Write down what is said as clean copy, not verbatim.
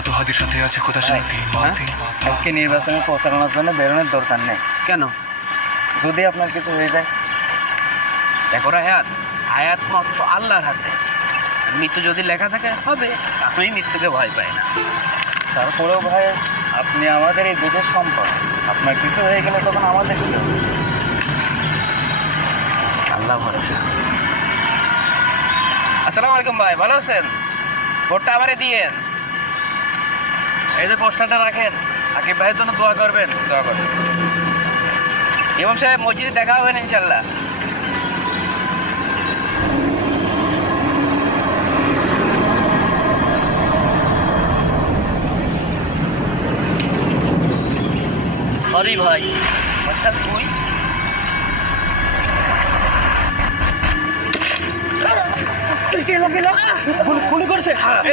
মতো হাদির সাথে আছে খোদা শান্তি মাতি আজকে নির্বাচনে প্রচারণার জন্য বেরোনোর দরকার নেই। কেন? যদি আপনার কিছু হয়ে যায়, দেখো রায়াত, হায়াত মত তো আল্লাহর হাতে। মৃত্যু যদি লেখা থাকে হবে, আমি মৃত্যুকে ভয় পাই না। তারপরেও ভাই আপনি আমাদের এই দেশের সম্পদ, আপনার কিছু হয়ে গেলে তখন আমাদের কি হবে? আল্লাহ ভরসা। আসসালামু আলাইকুম ভাই, ভালো আছেন? ভোটটা আমারে দিয়েন। এই যে পোস্টারটা রাখেন, আকিব ভাইয়ের জন্য দোয়া করবেন। দোয়া করুন। ইমাম সাহেব, মসজিদে দেখা হবে না ইনশাল্লাহ। সরি ভাই। আচ্ছা তুই গুলি করেছে।